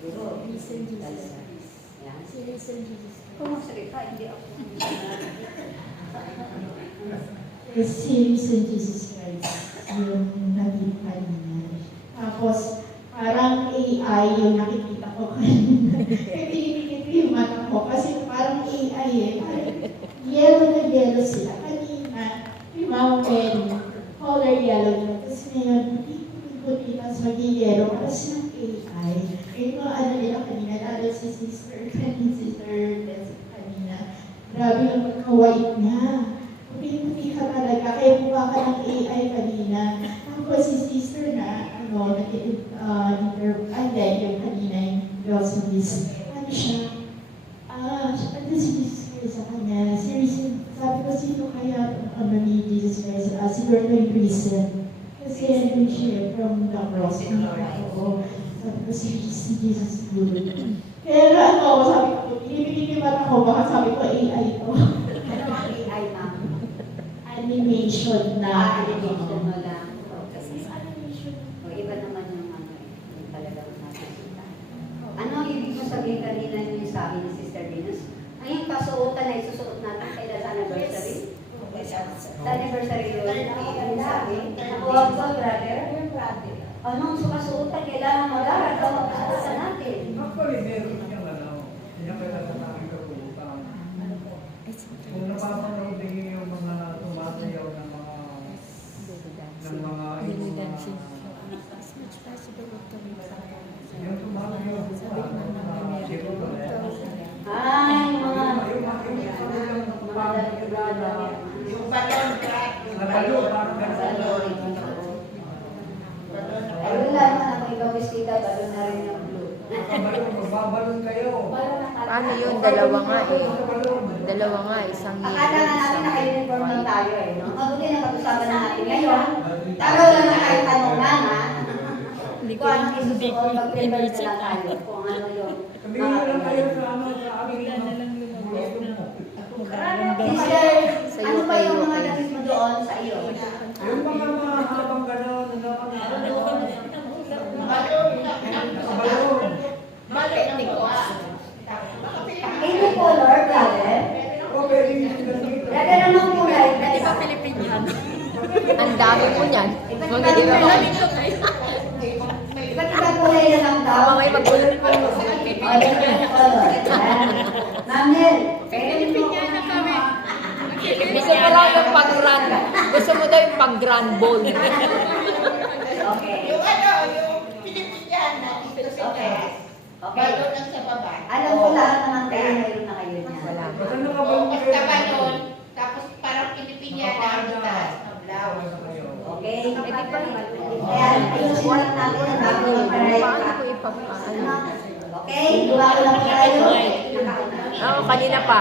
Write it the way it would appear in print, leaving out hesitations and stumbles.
Siguro, Listen Jesus. yan. Si Listen Jesus. Kung magsalita, hindi ako. Si Listen Jesus Christ, yung naging kanina. Tapos, parang AI yung nakikita ko kanina. Kaya tinikit ko yung mata ko kasi parang AI eh. Parang yellow sila. Kanina, yung mountain, color yellow na. Tapos ngayon, puti, tapos maging yellow. Parang silang AI. Kaya yung ano nila kanina, lalo si sister kanina. Grabe yung pagka-white niya. Puti ka talaga, kaya buka ka ng AI kanina. Tapos si sister na, and then yung kanina yung girls ng this, ano siya, ano si Jesus Christ sa kanya, seriously, sabi ko sino kaya ano ni Jesus Christ, siguro yung prison. Kasi ano siya, from the cross, ako, sabi ko si Jesus good. Kaya ano, sabi ko, pinipigil yung mata ko, baka sabi ko AI to. Ano ang AI, ma'am? Animation na. Animation mo lang. Kasi animation. O, iba naman yung ano, yung talagang nakikita. Ano ang ibig mo sabihin kanina yung sabi ni Sister Venus? Ay, yung kasuotan na isusuot natin kailan sa anniversary? Sa anniversary yun, yung sabi. Nakuha ko, brother? Ano ang sukasuotan? Kailangan mag-aral daw ang kasuotan natin. Actually, meron niyang yung kailangan kapulitan. Kung napapanood din yung mga tumatayaw ng mga As much possible, huwag kami yung tumatayaw Ay, mga yung balon ayun lang naman ako ikaw bestida, balon na rin yung blue. magbabalon kayo. Paano yun? Dalawa nga eh. Dalawa nga, isang Akala yellow, nga natin isang naka-uniform lang tayo eh, no? Mabuti na pag-usapan na natin ngayon. Taro lang na kayo tanungan, ha? Kung anong isusuot, mag-prepare na lang tayo kung ano yung Kami lang kayo sa ano, sa aming Sister, ano pa yung mga damit mo doon sa iyo? yung mga habang gano'n, nakabalon. Any color, brother? O, pwede yung ganito. Brother, anong kulay? Di ba Pilipinian? Ang dami mo niyan. Iba't Mga ibang di ba kulay. mga Iba't ibang kulay na lang daw. mamay magbulol O, yan yung color. Ma'am Nel, Pilipinian na kami. Gusto mo lang yung pag-grand. Gusto mo daw yung pag-grand ball. Okay. Yung Pilipinan na dito sa Okay. taas. Okay. Balon lang sa baba. Alam ko lahat naman kayo, mayroon na kayo niyan. Salamat. Basta Oo, nakabalon basta balon. Tapos parang Pilipinan na ang taas ng blouse. Okay? Kaya ayusin lang natin ang bago ng paray. Paano ko ipapaano? Okay? Gawa ko lang tayo. Oo, kanina pa.